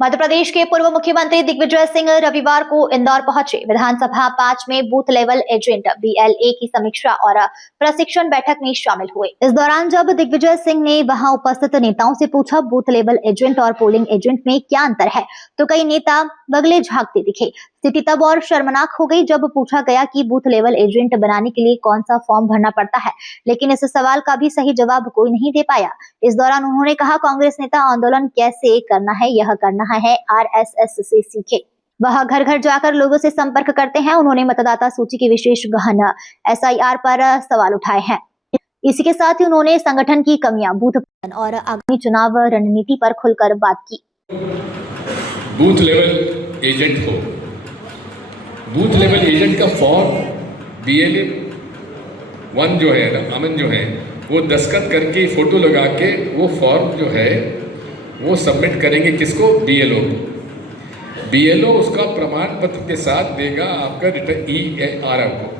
मध्य प्रदेश के पूर्व मुख्यमंत्री दिग्विजय सिंह रविवार को इंदौर पहुंचे। विधानसभा 5 में बूथ लेवल एजेंट BLA की समीक्षा और प्रशिक्षण बैठक में शामिल हुए। इस दौरान जब दिग्विजय सिंह ने वहां उपस्थित नेताओं से पूछा बूथ लेवल एजेंट और पोलिंग एजेंट में क्या अंतर है, तो कई नेता बगले झांकते दिखे। स्थिति तब और शर्मनाक हो गई जब पूछा गया कि बूथ लेवल एजेंट बनाने के लिए कौन सा फॉर्म भरना पड़ता है, लेकिन इस सवाल का भी सही जवाब कोई नहीं दे पाया। इस दौरान उन्होंने कहा, कांग्रेस नेता आंदोलन कैसे करना है यह करना है RSS से सीखे। वह घर घर जाकर लोगों से संपर्क करते हैं। उन्होंने मतदाता सूची की विशेष गहन SIR पर सवाल उठाए हैं। इसी के साथ ही उन्होंने संगठन की कमियां, बूथ और आगामी चुनाव रणनीति पर खुलकर बात की। बूथ लेवल एजेंट हो, बूथ लेवल एजेंट का फॉर्म BLA 1 जो है अमन जो है वो दस्तखत करके फोटो लगा के वो फॉर्म जो है वो सबमिट करेंगे किसको? BLO को। BLO उसका प्रमाण पत्र के साथ देगा आपका EAR को,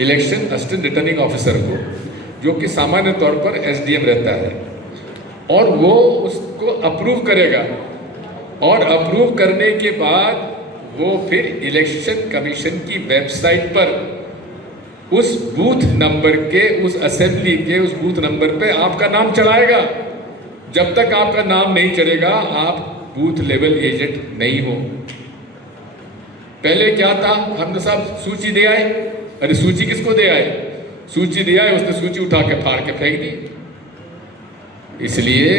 इलेक्शन असिस्टेंट रिटर्निंग ऑफिसर को, जो कि सामान्य तौर पर SDM रहता है, और वो उसको अप्रूव करेगा। और अप्रूव करने के बाद वो फिर इलेक्शन कमीशन की वेबसाइट पर उस बूथ नंबर के, उस असेंबली के उस बूथ नंबर पे आपका नाम चढ़ाएगा। जब तक आपका नाम नहीं चढ़ेगा आप बूथ लेवल एजेंट नहीं हो। पहले क्या था, हमने साहब सूची दे आए। अरे सूची किसको दे आए? सूची दे आए, उसने सूची उठा के फाड़ के फेंक दी। इसलिए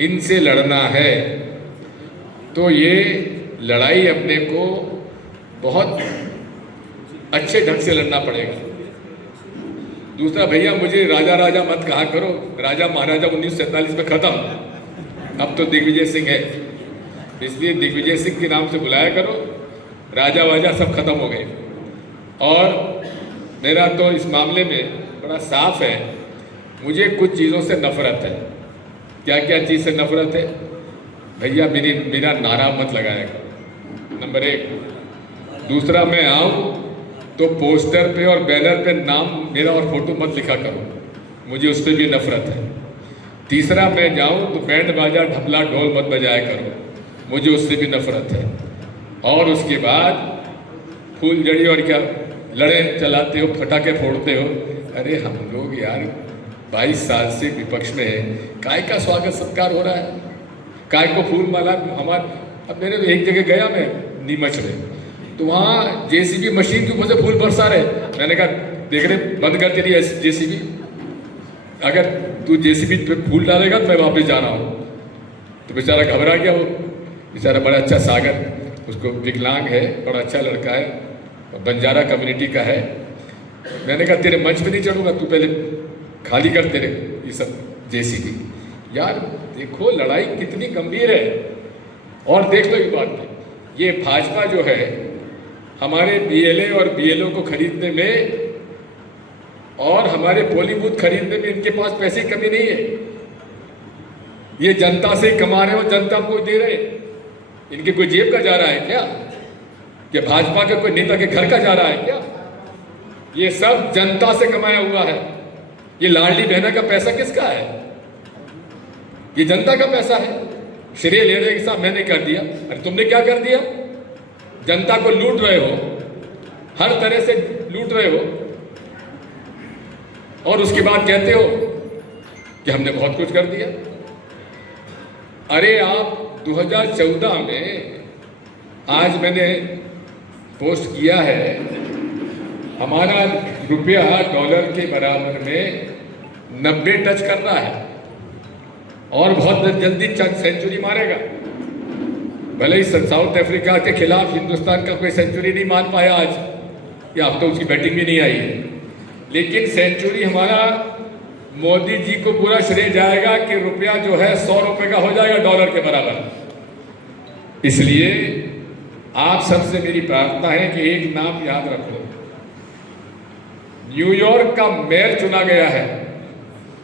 इनसे लड़ना है तो ये लड़ाई अपने को बहुत अच्छे ढंग से लड़ना पड़ेगा। दूसरा, भैया मुझे राजा राजा मत कहा करो। राजा महाराजा 1947 में खत्म, अब तो दिग्विजय सिंह है, इसलिए दिग्विजय सिंह के नाम से बुलाया करो। राजा वाजा सब खत्म हो गए। और मेरा तो इस मामले में बड़ा साफ है, मुझे कुछ चीज़ों से नफरत है। क्या क्या चीज़ से नफरत है? भैया मेरा नारा मत लगाया करो, नंबर 1। दूसरा, मैं आऊँ तो पोस्टर पे और बैनर पे नाम मेरा और फोटो मत लिखा करो, मुझे उस पर भी नफरत है। तीसरा, मैं जाऊं तो बैंड बाजा ढपला ढोल मत बजाया करो, मुझे उससे भी नफरत है। और उसके बाद फूलझड़ी और क्या लड़े चलाते हो, फटाके फोड़ते हो। अरे हम लोग यार 22 साल से विपक्ष में है, काय का स्वागत सत्कार हो रहा है, काय को फूल माला अब मैंने तो एक जगह गया मैं नीमच में, तो वहाँ JCB मशीन के ऊपर से फूल बरसा रहे। मैंने कहा देख रहे बंद कर तेरी JCB, अगर तू JCB पे फूल डालेगा तो मैं वापस जा रहा हूँ। तो बेचारा घबरा गया। वो बेचारा बड़ा अच्छा सागर, उसको विकलांग है, बड़ा अच्छा लड़का है, बंजारा कम्युनिटी का है। मैंने कहा तेरे मंच पे नहीं चढ़ूंगा, तू पहले खाली कर तेरे ये सब JCB। यार देखो लड़ाई कितनी गंभीर है। और देख लो एक बात, ये भाजपा जो है हमारे BLA और BLO को खरीदने में और हमारे पोलिंग बूथ खरीदने में इनके पास पैसे की कमी नहीं है। ये जनता से कमा रहे हो, जनता को दे रहे। इनके कोई जेब का जा रहा है क्या? ये भाजपा के कोई नेता के घर का जा रहा है क्या? ये सब जनता से कमाया हुआ है। ये लाडली बहना का पैसा किसका है? ये जनता का पैसा है। श्रेय ले रहे कि साहब मैंने कर दिया। अरे तुमने क्या कर दिया? जनता को लूट रहे हो, हर तरह से लूट रहे हो, और उसके बाद कहते हो कि हमने बहुत कुछ कर दिया। अरे आप 2014 में, आज मैंने पोस्ट किया है, हमारा रुपया डॉलर के बराबर में 90 टच कर रहा है और बहुत जल्दी सेंचुरी मारेगा। भले ही साउथ अफ्रीका के खिलाफ हिंदुस्तान का कोई सेंचुरी नहीं मान पाया आज, या अब तो उसकी बैटिंग भी नहीं आई है, लेकिन सेंचुरी हमारा मोदी जी को पूरा श्रेय जाएगा कि रुपया जो है 100 रुपये का हो जाएगा डॉलर के बराबर। इसलिए आप सबसे मेरी प्रार्थना है कि एक नाम याद रखो, न्यूयॉर्क का मेयर चुना गया है।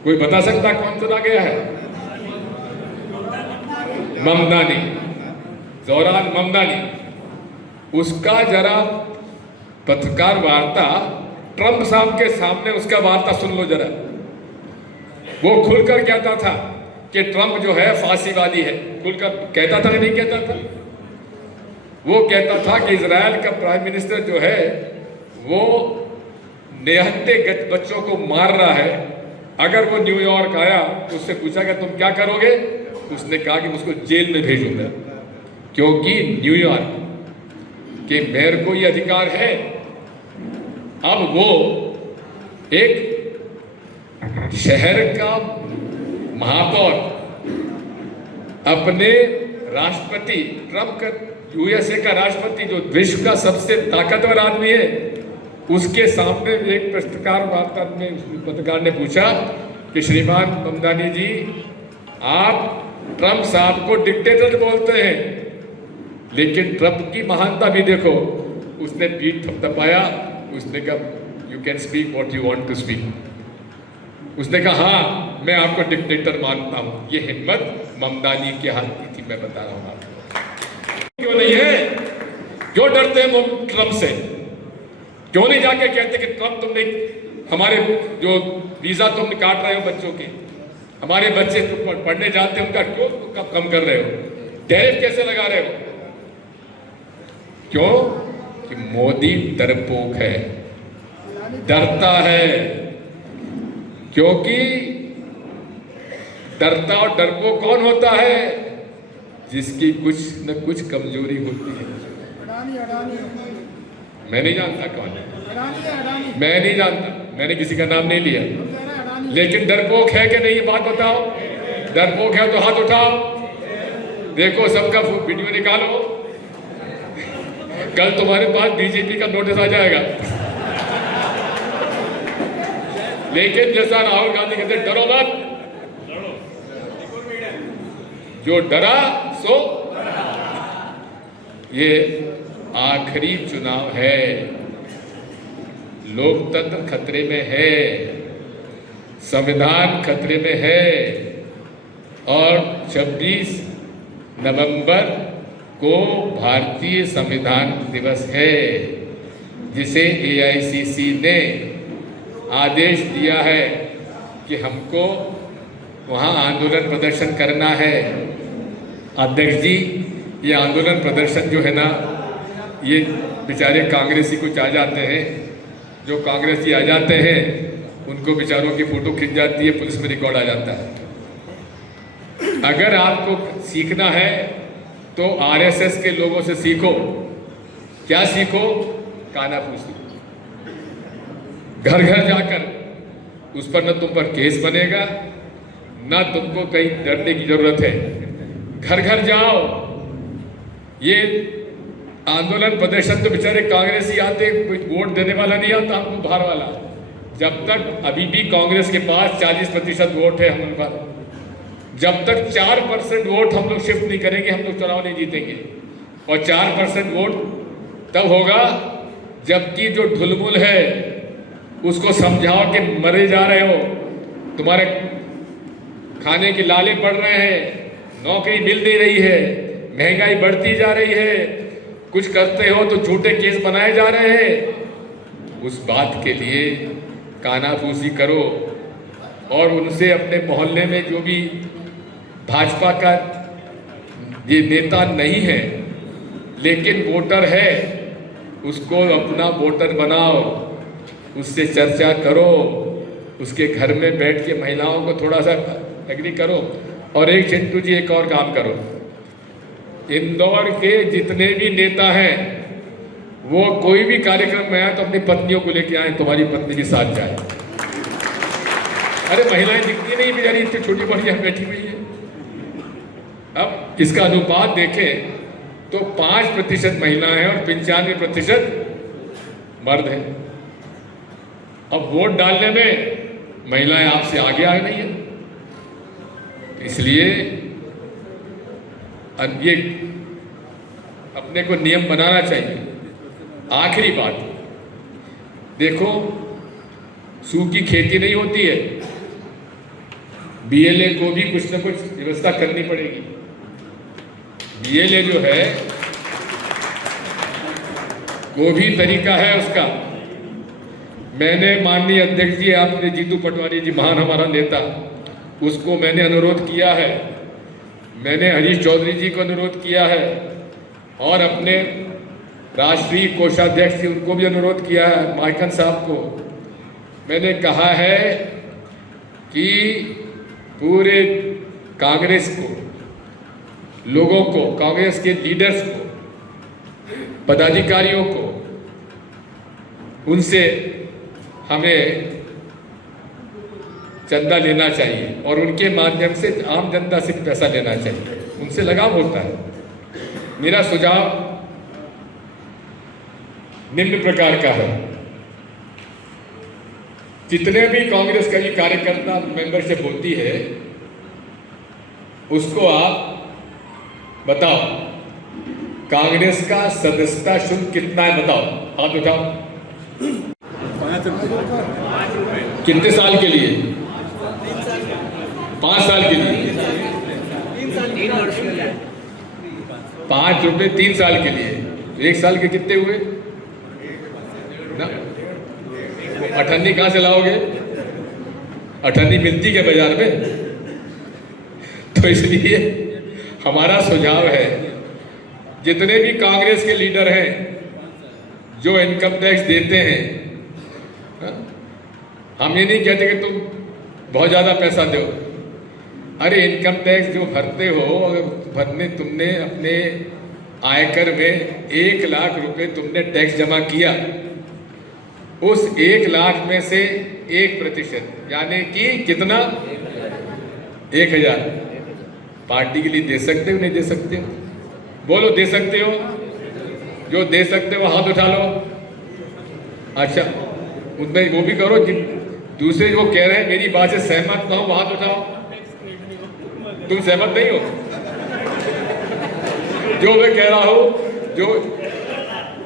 कोई बता सकता कौन चुना गया है? ममदानी, जोरान ममदानी। उसका जरा पत्रकार वार्ता, ट्रंप साहब के सामने उसका वार्ता सुन लो जरा। वो खुलकर कहता था कि ट्रंप जो है फांसीवादी है, खुलकर कहता था नहीं कहता था? वो कहता था कि इजराइल का प्राइम मिनिस्टर जो है वो निहत्थे बच्चों को मार रहा है। अगर वो न्यूयॉर्क आया तो उससे पूछा कि तुम क्या करोगे? उसने कहा कि उसको जेल में भेजूंगा, क्योंकि न्यूयॉर्क के मेयर को ये अधिकार है। अब वो एक शहर का महापौर अपने राष्ट्रपति, ट्रंप का यूएसए का राष्ट्रपति जो विश्व का सबसे ताकतवर आदमी है, उसके सामने एक पत्रकार ने पूछा कि श्रीमान ममदानी जी, आप ट्रंप साहब को डिक्टेटर बोलते हैं, लेकिन ट्रंप की महानता भी देखो। उसने पीठ थपथपाया, उसने कहा you can speak what you want to speak. उसने कहा हाँ, मैं आपको डिक्टेटर मानता हूं। ये हिम्मत ममदानी के हाथ की थी, मैं बता रहा हूं आपको। क्यों नहीं है? क्यों डरते हैं ट्रंप से? क्यों नहीं जाके कहते कि ट्रंप तुमने हमारे जो वीजा तुम काट रहे हो बच्चों के, हमारे बच्चे पढ़ने जाते हैं उनका क्यों कम कर रहे हो, टैरिफ कैसे लगा रहे हो? क्यों? कि मोदी डरपोक है, डरता है। क्योंकि डरता और डरपोक कौन होता है? जिसकी कुछ न कुछ कमजोरी होती है। मैं नहीं जानता कौन है, मैं नहीं जानता, मैंने किसी का नाम नहीं लिया, लेकिन डरपोक है कि नहीं ये बात बताओ। डरपोक है तो हाथ उठाओ, देखो सबका वीडियो निकालो। कल तुम्हारे पास बीजेपी का नोटिस आ जाएगा। लेकिन जैसा राहुल गांधी कहते डरो मत, जो डरा सो। ये आखिरी चुनाव है, लोकतंत्र खतरे में है, संविधान खतरे में है, और 26 नवंबर को भारतीय संविधान दिवस है, जिसे एआईसीसी ने आदेश दिया है कि हमको वहाँ आंदोलन प्रदर्शन करना है। अध्यक्ष जी, ये आंदोलन प्रदर्शन जो है ना, ये बेचारे कांग्रेसी कुछ आ जाते हैं, जो कांग्रेसी आ जाते हैं उनको बेचारों की फोटो खिंच जाती है, पुलिस में रिकॉर्ड आ जाता है। अगर आपको सीखना है तो आरएसएस के लोगों से सीखो। क्या सीखो? कानाफूसी। घर घर जाकर उस पर न तुम पर केस बनेगा, ना तुमको कहीं डरने की जरूरत है। घर घर जाओ। ये आंदोलन प्रदर्शन तो बेचारे कांग्रेसी आते, कोई वोट देने वाला नहीं आता हमको बाहर वाला। जब तक अभी भी कांग्रेस के पास 40% वोट है हम पर, जब तक 4% वोट हम लोग शिफ्ट नहीं करेंगे, हम लोग चुनाव नहीं जीतेंगे। और 4% वोट तब होगा जबकि जो ढुलमुल है उसको समझाओ कि मरे जा रहे हो, तुम्हारे खाने के लाले पड़ रहे हैं, नौकरी मिल नहीं रही है, महंगाई बढ़ती जा रही है, कुछ करते हो तो झूठे केस बनाए जा रहे हैं। उस बात के लिए कानाफूसी करो और उनसे अपने मोहल्ले में जो भी भाजपा का ये नेता नहीं है लेकिन वोटर है, उसको अपना वोटर बनाओ, उससे चर्चा करो, उसके घर में बैठ के महिलाओं को थोड़ा सा एग्री करो। और एक चिंटू जी एक और काम करो, इंदौर के जितने भी नेता हैं वो कोई भी कार्यक्रम में आए तो अपनी पत्नियों को लेके आए, तुम्हारी पत्नी भी साथ जाए। अरे महिलाएं दिखती नहीं बेचारी, इतनी छोटी बड़ी बैठी हुई है। अब इसका अनुपात देखें तो 5% महिलाएं हैं और 95% मर्द हैं। अब वोट डालने में महिलाएं आपसे आगे आ रही है, इसलिए ये अपने को नियम बनाना चाहिए। आखिरी बात देखो, सूखी खेती नहीं होती है, बीएलए को भी कुछ न कुछ व्यवस्था करनी पड़ेगी। बीएलए जो है वो भी तरीका है उसका। मैंने माननीय अध्यक्ष जी, आपने जीतू पटवारी जी, महान हमारा नेता, उसको मैंने अनुरोध किया है, मैंने हरीश चौधरी जी को अनुरोध किया है और अपने राष्ट्रीय कोषाध्यक्ष जी उनको भी अनुरोध किया है, माइकन साहब को। मैंने कहा है कि पूरे कांग्रेस को, लोगों को, कांग्रेस के लीडर्स को, पदाधिकारियों को, उनसे हमें चंदा लेना चाहिए और उनके माध्यम से आम जनता से पैसा लेना चाहिए, उनसे लगाव होता है। मेरा सुझाव निम्न प्रकार का है, जितने भी कांग्रेस का कार्यकर्ता मेंबरशिप होती है उसको आप बताओ कांग्रेस का सदस्यता शुल्क कितना है, बताओ, हाथ उठाओ। 5 रुपए। कितने साल के लिए? 5 साल के लिए। 5 रुपए 3 साल के लिए, 1 साल के कितने हुए ना? अठन्नी कहां से लाओगे? अठन्नी मिलती क्या बाजार में? तो इसलिए हमारा सुझाव है, जितने भी कांग्रेस के लीडर हैं जो इनकम टैक्स देते हैं, हम ये नहीं कहते कि तुम बहुत ज्यादा पैसा दो। अरे इनकम टैक्स जो भरते हो, भरने तुमने अपने आयकर में 1 लाख रुपए तुमने टैक्स जमा किया, उस 1 लाख में से 1% यानी कि कितना? 1000 पार्टी के लिए दे सकते हो, नहीं दे सकते हो? बोलो, दे सकते हो? जो दे सकते हो हाथ उठा लो। अच्छा, उनमें वो भी करो, दूसरे जो कह रहे हैं मेरी बात से सहमत ना हो, हाथ उठाओ। तुम सहमत नहीं हो? जो मैं कह रहा हूं,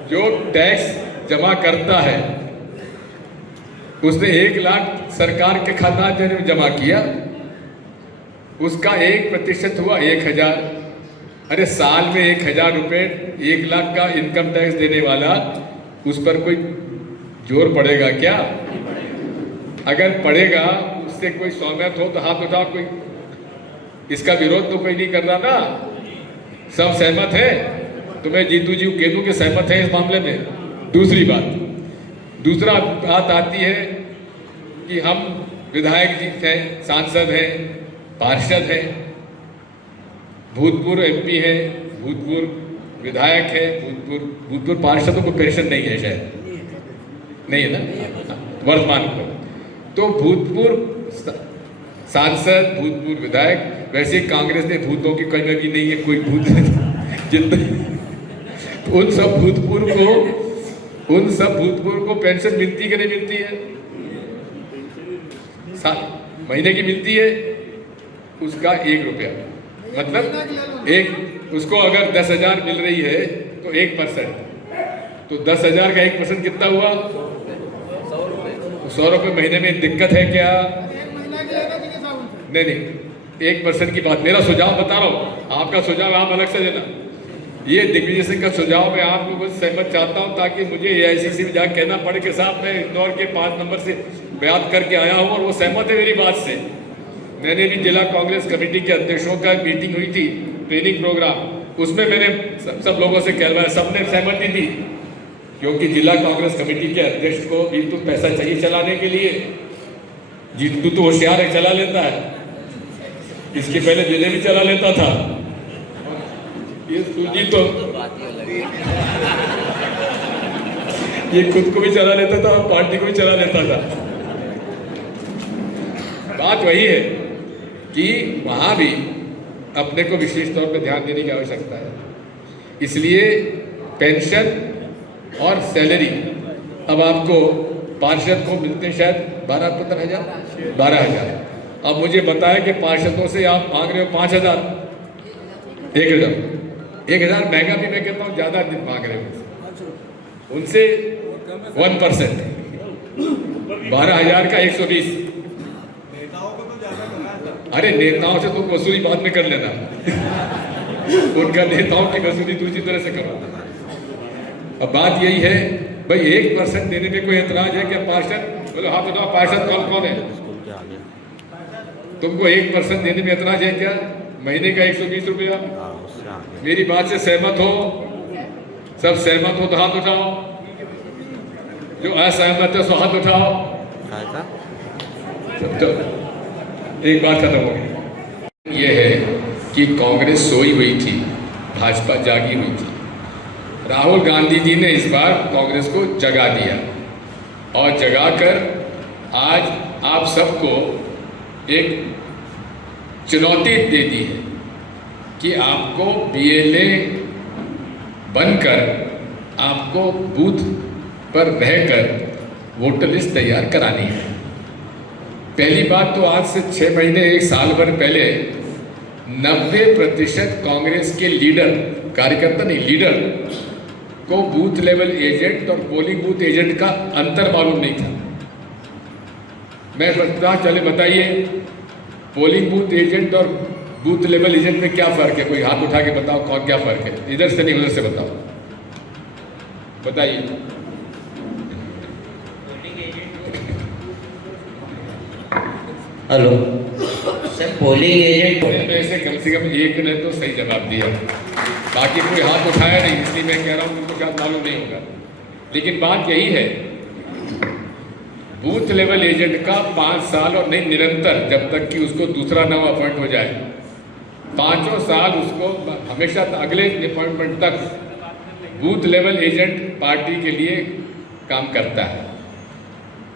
जो टैक्स जमा करता है उसने 1 लाख सरकार के खाता में जमा किया, उसका 1% हुआ 1000। अरे साल में 1000 रुपए 1 लाख का इनकम टैक्स देने वाला, उस पर कोई जोर पड़ेगा क्या? अगर पड़ेगा, उससे कोई सहमत हो तो हाथ उठाओ। कोई इसका विरोध तो कोई नहीं कर रहा ना, सब सहमत है। तो मैं जीतू जी को कह दूं कि सहमत है इस मामले में। दूसरी बात आती है कि हम विधायक जी हैं, सांसद हैं, पार्षद हैं, भूतपूर्व एमपी हैं, भूतपूर्व विधायक हैं, भूतपूर्व पार्षदों को पेंशन नहीं है, शायद नहीं है ना वर्तमान को। तो भूतपूर्व सांसद, भूतपूर्व विधायक, वैसे कांग्रेस ने भूतों की कमी भी नहीं है, कोई भूत जितने उन सब भूतपूर्व को पेंशन मिलती कि नहीं मिलती है? महीने की मिलती है, उसका 1 रुपया, मतलब उसको अगर 10,000 मिल रही है तो 1%, तो 10,000 का 1% कितना हुआ? 100 रुपये महीने में। दिक्कत है क्या? नहीं, 1% की बात, मेरा सुझाव बता रहा हूँ, आपका सुझाव आप अलग से देना। ये दिग्विजय सिंह का सुझाव मैं आपको कुछ सहमत चाहता हूँ, ताकि मुझे AICC में जाकर कहना पड़े कि साहब मैं इंदौर के 5 नंबर से बयान करके आया हूँ और वो सहमत है मेरी बात से। मैंने भी जिला कांग्रेस कमेटी के अध्यक्षों का मीटिंग हुई थी, ट्रेनिंग प्रोग्राम, उसमें मैंने सब लोगों से कहलवाया, सबने सहमति दी, क्योंकि जिला कांग्रेस कमेटी के अध्यक्ष को भी तो पैसा चाहिए चलाने के लिए। जीतू तो होशियार है, चला लेता है, इसके पहले जिले भी चला लेता था। ये सूजी तो ये खुद को भी चला लेता था और पार्टी को भी चला लेता था। बात वही है कि वहां भी अपने को विशेष तौर पर ध्यान देने की आवश्यकता है। इसलिए पेंशन और सैलरी अब आपको पार्षद को मिलते हैं शायद 12,000। अब मुझे बताया कि पार्षदों से आप मांग रहे हो 5,000, 1,000 महंगा भी मैं कहता हूँ ज्यादा मांग रहे हो उनसे 1%, 12,000 का 120। अरे नेताओं से तुम वसूली बाद में कर लेना उनका नेताओं की वसूली दूसरी तरह से करो। अब बात यही है भाई, 1% देने में कोई एतराज है क्या? पार्षद बोलो, हाथ बताओ, पार्षद कौन कौन है? तुमको 1% देने में इतना है क्या? महीने का 120 रुपया। मेरी बात से सहमत हो? सब सहमत हो तो हाथ उठाओ, जो असहमत है सो हाथ उठाओ। तो एक बात खत्म हो गई। ये है कि कांग्रेस सोई हुई थी, भाजपा जागी हुई थी। राहुल गांधी जी ने इस बार कांग्रेस को जगा दिया और जगाकर आज आप सबको एक चुनौती दे दी है कि आपको बीएलए बनकर आपको बूथ पर रहकर वोटर लिस्ट तैयार करानी है। पहली बात तो आज से 6 महीने 1 साल भर पहले 90% कांग्रेस के लीडर, कार्यकर्ता नहीं लीडर को बूथ लेवल एजेंट और पोलिंग बूथ एजेंट का अंतर मालूम नहीं था। मैं बताता चले, बताइए पोलिंग बूथ एजेंट और बूथ लेवल एजेंट में क्या फर्क है? कोई हाथ उठा के बताओ कौन क्या फर्क है? इधर से नहीं उधर से बताओ, बताइए। हेलो सर, पोलिंग एजेंट में से कम एक ने तो सही जवाब दिया, बाकी कोई हाथ उठाया नहीं, इसलिए मैं कह रहा हूँ उनको शायद मालूम नहीं होगा। लेकिन बात यही है, बूथ लेवल एजेंट का 5 साल और नहीं निरंतर, जब तक कि उसको दूसरा नाम अपॉइंट हो जाए, 5 साल उसको हमेशा अगले अपॉइंटमेंट तक बूथ लेवल एजेंट पार्टी के लिए काम करता है।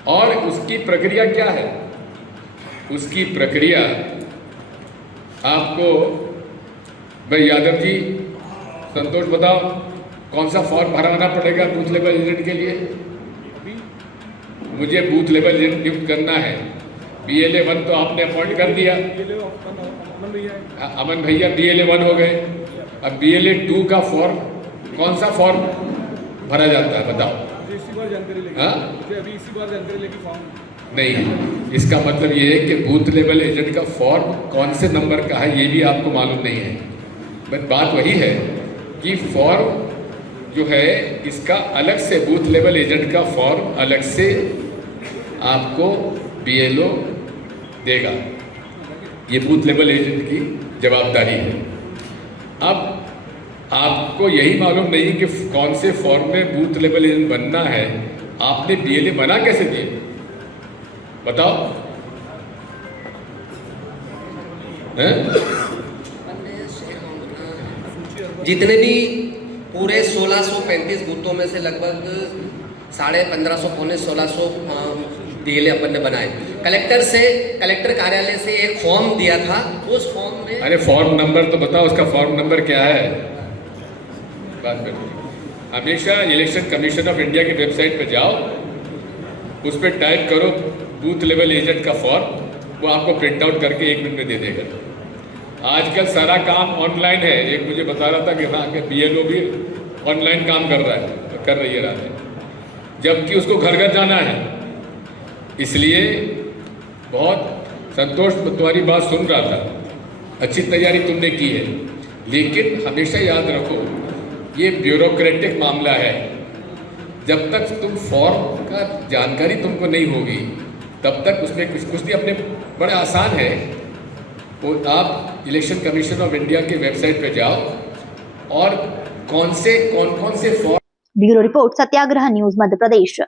और उसकी प्रक्रिया क्या है? उसकी प्रक्रिया आपको भाई यादव जी, संतोष बताओ कौन सा फॉर्म भराना पड़ेगा बूथ लेवल एजेंट के लिए? मुझे बूथ लेवल एजेंट नियुक्त करना है। BLA 1 तो आपने अपॉइंट कर दिया, अमन भैया BLA 1 हो गए। अब BLA 2 का फॉर्म, कौन सा फॉर्म भरा जाता है बताओ? नहीं, इसका मतलब ये है कि बूथ लेवल एजेंट का फॉर्म कौन से नंबर का है ये भी आपको मालूम नहीं है। बट बात वही है कि फॉर्म जो है इसका अलग से, बूथ लेवल एजेंट का फॉर्म अलग से आपको BLO देगा। ये बूथ लेवल एजेंट की जवाबदारी है। अब आपको यही मालूम नहीं कि कौन से फॉर्म में बूथ लेवल एजेंट बनना है। आपने BLA बना कैसे दिए बताओ? जितने भी पूरे 1635 बूथों में से लगभग 1550 पौने 1600 BLA अपन ने बनाए। कलेक्टर कार्यालय से एक फॉर्म दिया था, उस फॉर्म में, अरे फॉर्म नंबर तो बताओ, उसका फॉर्म नंबर क्या है? बात करो। हमेशा इलेक्शन कमीशन ऑफ इंडिया की वेबसाइट पे जाओ, उस पर टाइप करो बूथ लेवल एजेंट का फॉर्म, वो आपको प्रिंट आउट करके 1 मिनट में दे देगा। आजकल सारा काम ऑनलाइन है। एक मुझे बता रहा था कि हाँ कि BLO भी ऑनलाइन काम कर रहा है, कर रही है रात में, जबकि उसको घर घर जाना है। इसलिए बहुत संतोष, तुम्हारी बात सुन रहा था, अच्छी तैयारी तुमने की है, लेकिन हमेशा याद रखो ये ब्यूरोक्रेटिक मामला है। जब तक तुम फॉर्म का जानकारी तुमको नहीं होगी तब तक उसमें कुछ नहीं। अपने बड़े आसान है, वो आप इलेक्शन कमीशन ऑफ इंडिया के वेबसाइट पे जाओ और कौन कौन से फॉर्म। ब्यूरो रिपोर्ट, सत्याग्रह न्यूज, मध्य प्रदेश।